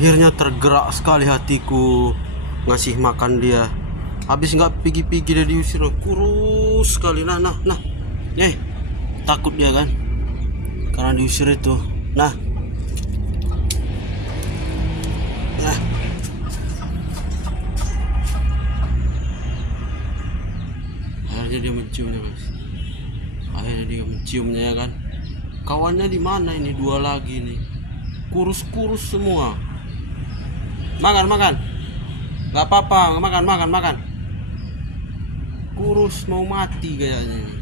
Akhirnya tergerak sekali hatiku ngasih makan dia. Habis nggak pigi-pigi dia diusir, kurus sekali. Nah, takut dia kan karena diusir itu. Nah, akhirnya dia menciumnya guys. Akhirnya dia menciumnya ya kan. Kawannya di mana ini? Dua lagi nih, kurus-kurus semua. Makan, nggak apa-apa, makan. Kurus mau mati kayaknya ini.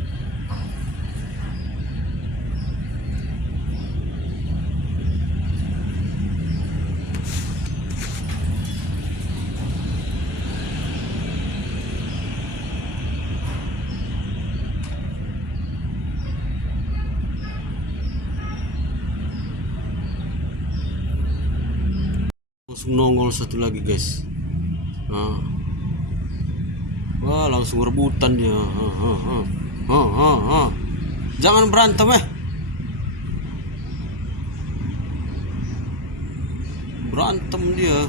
Langsung nongol satu lagi guys. Nah. Wah, langsung rebutan dia. Jangan berantem berantem dia.